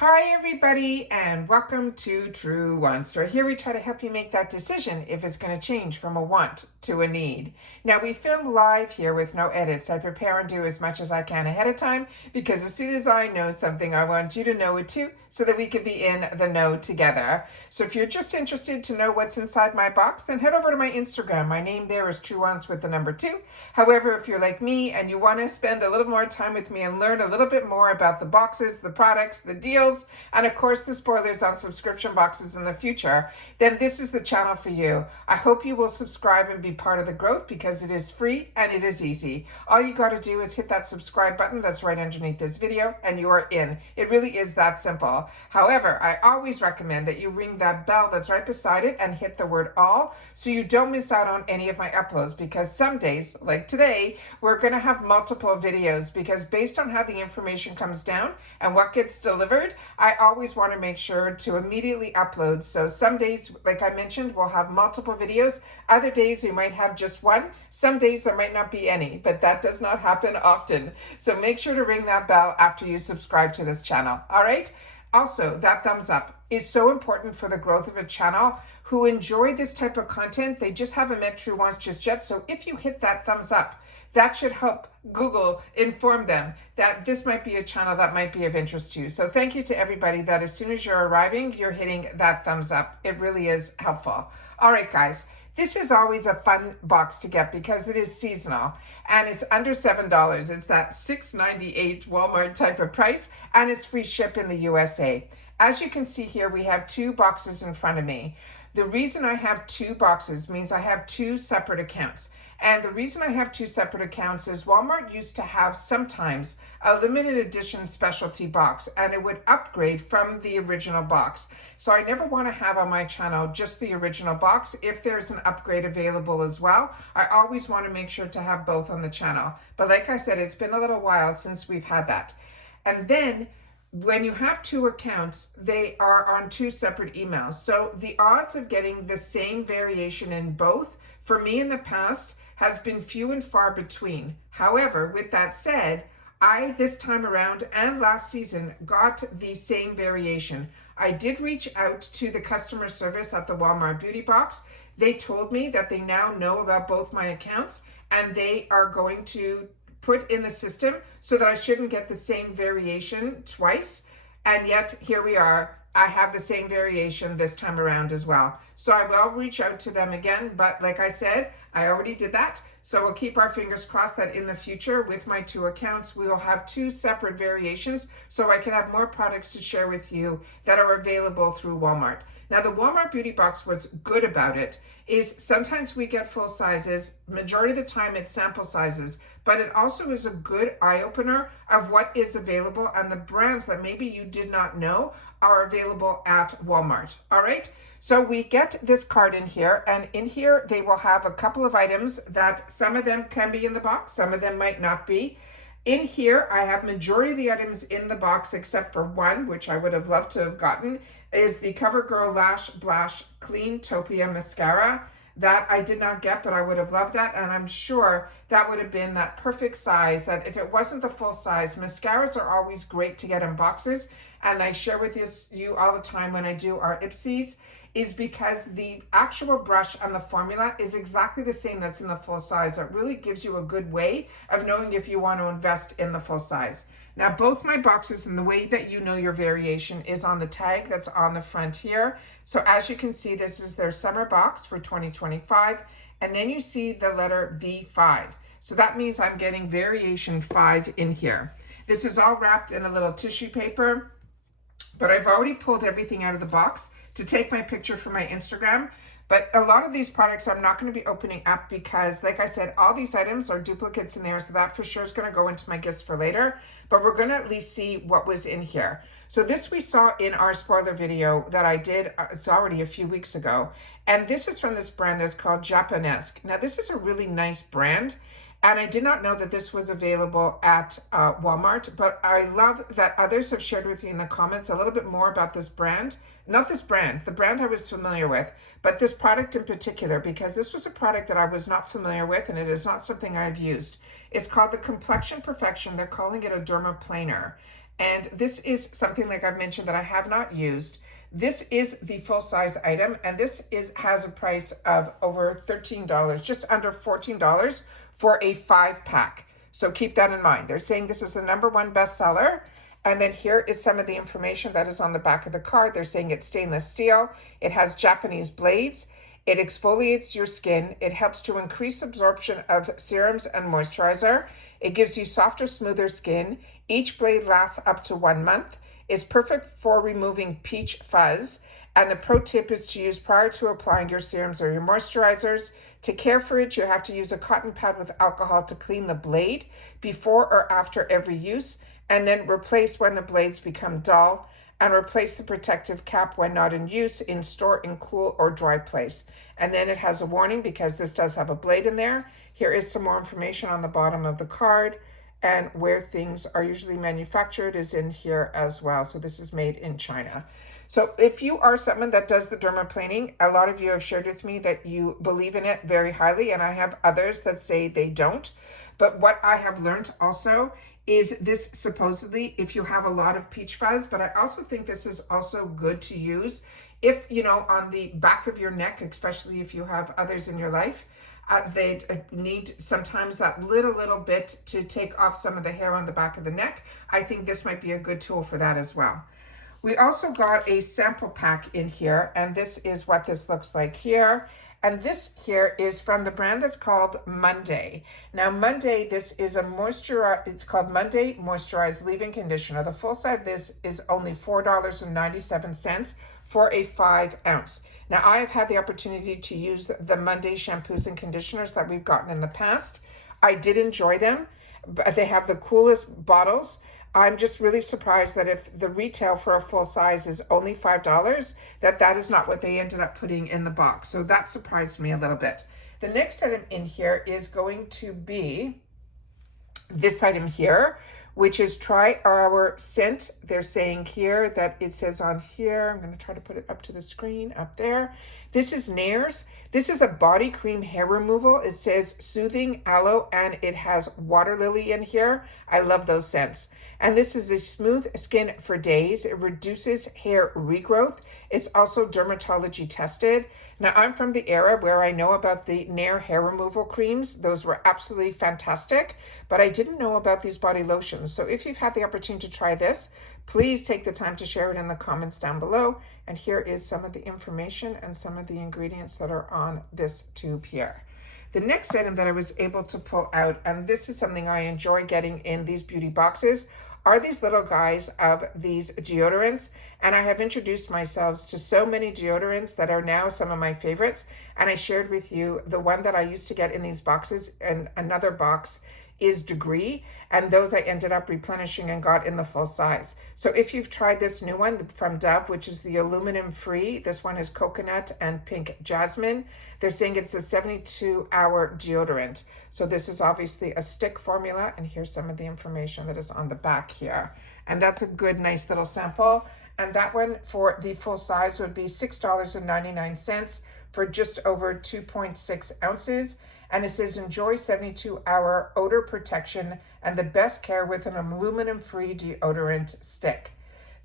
Hi everybody and welcome to Truewants. Right here we try to help you make that decision if it's going to change from a want to a need. Now we film live here with no edits. I prepare and do as much as I can ahead of time because as soon as I know something I want you to know it too so that we can be in the know together. So if you're just interested to know what's inside my box, then head over to my Instagram. My name there is Truewants with the number 2. However, if you're like me and you want to spend a little more time with me and learn a little bit more about the boxes, the products, the deals, and of course the spoilers on subscription boxes in the future, then this is the channel for you. I hope you will subscribe and be part of the growth because it is free and it is easy. All you got to do is hit that subscribe button that's right underneath this video and you are in. It really is that simple. However, I always recommend that you ring that bell that's right beside it and hit the word all so you don't miss out on any of my uploads, because some days, like today, we're going to have multiple videos because based on how the information comes down and what gets delivered, I always want to make sure to immediately upload. So some days, like I mentioned, we'll have multiple videos. Other days we might have just one. Some days there might not be any, but that does not happen often. So make sure to ring that bell after you subscribe to this channel. All right? Also, that thumbs up is so important for the growth of a channel. Who enjoy this type of content, they just haven't met Truewants just yet. So if you hit that thumbs up, that should help Google inform them that this might be a channel that might be of interest to you. So thank you to everybody that as soon as you're arriving, you're hitting that thumbs up. It really is helpful. All right, guys. This is always a fun box to get because it is seasonal and it's under $7. It's that $6.98 Walmart type of price and it's free ship in the USA. As you can see here, we have 2 boxes in front of me. The reason I have 2 boxes means I have 2 separate accounts. And the reason I have 2 separate accounts is Walmart used to have sometimes a limited edition specialty box and it would upgrade from the original box. So I never want to have on my channel just the original box. If there's an upgrade available as well, I always want to make sure to have both on the channel. But like I said, it's been a little while since we've had that. And then when you have 2 accounts, they are on 2 separate emails. So the odds of getting the same variation in both, for me in the past, has been few and far between. However, with that said, I, this time around and last season, got the same variation. I did reach out to the customer service at the Walmart Beauty Box. They told me that they now know about both my accounts and they are going to put in the system so that I shouldn't get the same variation twice. And yet here we are. I have the same variation this time around as well. So I will reach out to them again, but like I said, I already did that. So we'll keep our fingers crossed that in the future with my 2 accounts, we will have 2 separate variations so I can have more products to share with you that are available through Walmart. Now the Walmart Beauty Box, what's good about it is sometimes we get full sizes, majority of the time it's sample sizes, but it also is a good eye-opener of what is available and the brands that maybe you did not know are available at Walmart. All right, so we get this card in here, and in here they will have a couple of items that some of them can be in the box, some of them might not be. In here, I have majority of the items in the box except for one, which I would have loved to have gotten, is the CoverGirl Lash Blush Clean Topia Mascara. That I did not get, but I would have loved that, and I'm sure that would have been that perfect size, that if it wasn't the full size, mascaras are always great to get in boxes, and I share with you all the time when I do our Ipsies, is because the actual brush and the formula is exactly the same that's in the full size. It really gives you a good way of knowing if you want to invest in the full size. Now, both my boxes, and the way that you know your variation is on the tag that's on the front here. So as you can see, this is their summer box for 2025. And then you see the letter V5. So that means I'm getting variation 5 in here. This is all wrapped in a little tissue paper, but I've already pulled everything out of the box to take my picture for my Instagram. But a lot of these products I'm not going to be opening up because, like I said, all these items are duplicates in there. So that for sure is going to go into my gifts for later. But we're going to at least see what was in here. So this we saw in our spoiler video that I did. It's already a few weeks ago. And this is from this brand that's called Japanesque. Now, this is a really nice brand. And I did not know that this was available at Walmart, but I love that others have shared with me in the comments a little bit more about this brand. Not this brand, the brand I was familiar with, but this product in particular, because this was a product that I was not familiar with and it is not something I've used. It's called the Complexion Perfection. They're calling it a dermaplaner. And this is something, like I've mentioned, that I have not used. This is the full size item, and this has a price of over $13, just under $14 for a 5-pack. So keep that in mind. They're saying this is the #1 bestseller. And then here is some of the information that is on the back of the card. They're saying it's stainless steel. It has Japanese blades. It exfoliates your skin. It helps to increase absorption of serums and moisturizer. It gives you softer, smoother skin. Each blade lasts up to 1 month. It's perfect for removing peach fuzz. And the pro tip is to use prior to applying your serums or your moisturizers. To care for it, you have to use a cotton pad with alcohol to clean the blade before or after every use, and then replace when the blades become dull, and replace the protective cap when not in use, in store in cool or dry place. And then it has a warning because this does have a blade in there. Here is some more information on the bottom of the card, and where things are usually manufactured is in here as well. So this is made in China. So if you are someone that does the dermaplaning, a lot of you have shared with me that you believe in it very highly, and I have others that say they don't. But what I have learned also is this supposedly if you have a lot of peach fuzz, but I also think this is also good to use if, you know, on the back of your neck, especially if you have others in your life, they need sometimes that little bit to take off some of the hair on the back of the neck. I think this might be a good tool for that as well. We also got a sample pack in here, and this is what this looks like here. And this here is from the brand that's called Monday. Now, Monday, this is a it's called Monday Moisturized Leave-In Conditioner. The full size of this is only $4.97 for a 5-ounce. Now, I have had the opportunity to use the Monday shampoos and conditioners that we've gotten in the past. I did enjoy them, but they have the coolest bottles. I'm just really surprised that if the retail for a full size is only $5, that is not what they ended up putting in the box. So that surprised me a little bit. The next item in here is going to be this item here, which is Try Our Scent. They're saying here that it says on here, I'm going to try to put it up to the screen up there. This is Nair's. This is a body cream hair removal. It says soothing aloe, and it has water lily in here. I love those scents. And this is a smooth skin for days. It reduces hair regrowth. It's also dermatology tested. Now, I'm from the era where I know about the Nair hair removal creams. Those were absolutely fantastic, but I didn't know about these body lotions. So if you've had the opportunity to try this, please take the time to share it in the comments down below. And here is some of the information and some of the ingredients that are on this tube here. The next item that I was able to pull out, and this is something I enjoy getting in these beauty boxes, are these little guys of these deodorants. And I have introduced myself to so many deodorants that are now some of my favorites. And I shared with you the one that I used to get in these boxes, and another box is Degree, and those I ended up replenishing and got in the full size. So if you've tried this new one from Dove, which is the aluminum free, this one is coconut and pink jasmine. They're saying it's a 72-hour deodorant. So this is obviously a stick formula, and here's some of the information that is on the back here. And that's a good, nice little sample. And that one for the full size would be $6.99 for just over 2.6 ounces. And it says enjoy 72-hour odor protection and the best care with an aluminum-free deodorant stick.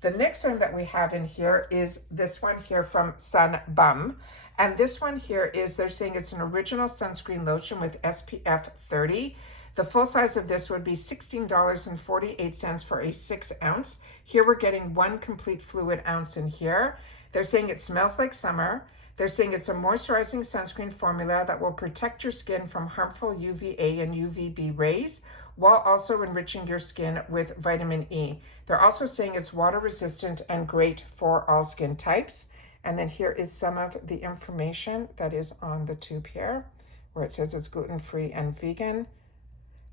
The next one that we have in here is this one here from Sun Bum. And this one here is, they're saying it's an original sunscreen lotion with SPF 30. The full size of this would be $16.48 for a 6-ounce. Here we're getting 1 complete fluid ounce in here. They're saying it smells like summer. They're saying it's a moisturizing sunscreen formula that will protect your skin from harmful UVA and UVB rays, while also enriching your skin with vitamin E. They're also saying it's water resistant and great for all skin types. And then here is some of the information that is on the tube here, where it says it's gluten-free and vegan.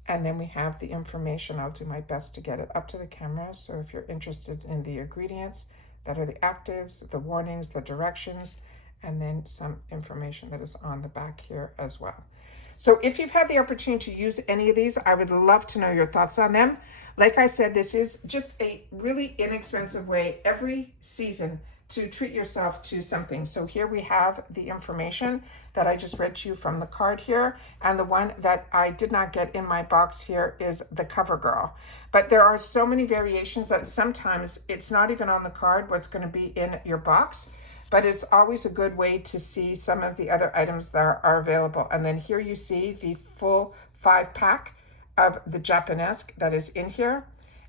And then we have the information. I'll do my best to get it up to the camera. So if you're interested in the ingredients, that are the actives, the warnings, the directions, and then some information that is on the back here as well. So if you've had the opportunity to use any of these, I would love to know your thoughts on them. Like I said, this is just a really inexpensive way every season to treat yourself to something. So here we have the information that I just read to you from the card here, and the one that I did not get in my box here is the CoverGirl. But there are so many variations that sometimes it's not even on the card what's going to be in your box, but it's always a good way to see some of the other items that are available. And then here you see the full 5-pack of the Japanesque that is in here.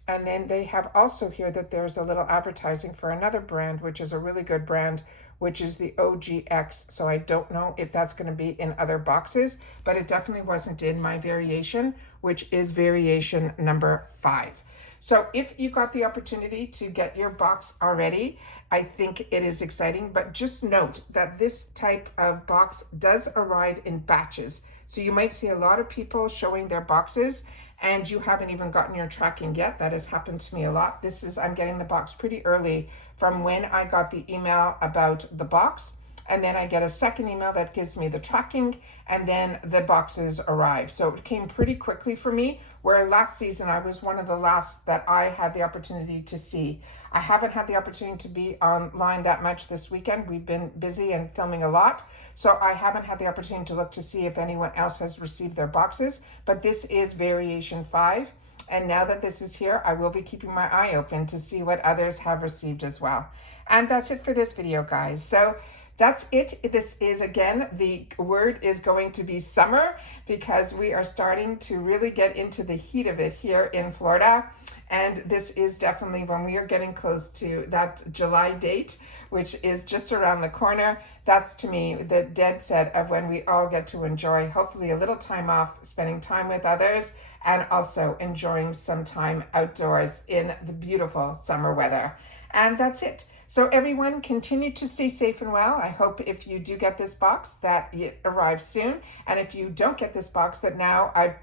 And then they have also here that there's a little advertising for another brand, which is a really good brand, which is the OGX. So I don't know if that's going to be in other boxes, but it definitely wasn't in my variation, which is variation number 5. So if you got the opportunity to get your box already, I think it is exciting, but just note that this type of box does arrive in batches. So you might see a lot of people showing their boxes and you haven't even gotten your tracking yet. That has happened to me a lot. I'm getting the box pretty early from when I got the email about the box. And then I get a second email that gives me the tracking, and then the boxes arrive. So it came pretty quickly for me, where last season I was one of the last that I had the opportunity to see. I haven't had the opportunity to be online that much this weekend. We've been busy and filming a lot, so I haven't had the opportunity to look to see if anyone else has received their boxes, but this is variation 5. And now that this is here, I will be keeping my eye open to see what others have received as well. And that's it for this video, guys. So that's it. This is, again, the word is going to be summer, because we are starting to really get into the heat of it here in Florida. And this is definitely when we are getting close to that July date, which is just around the corner. That's, to me, the dead set of when we all get to enjoy, hopefully, a little time off, spending time with others, and also enjoying some time outdoors in the beautiful summer weather. And that's it. So everyone, continue to stay safe and well. I hope if you do get this box that it arrives soon. And if you don't get this box, that now I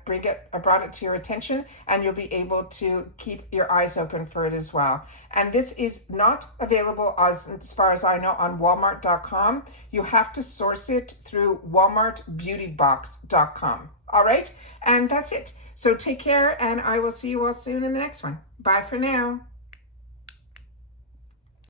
brought it to your attention, and you'll be able to keep your eyes open for it as well. And this is not available, as far as I know, on Walmart.com. You have to source it through WalmartBeautyBox.com. All right. And that's it. So take care, and I will see you all soon in the next one. Bye for now.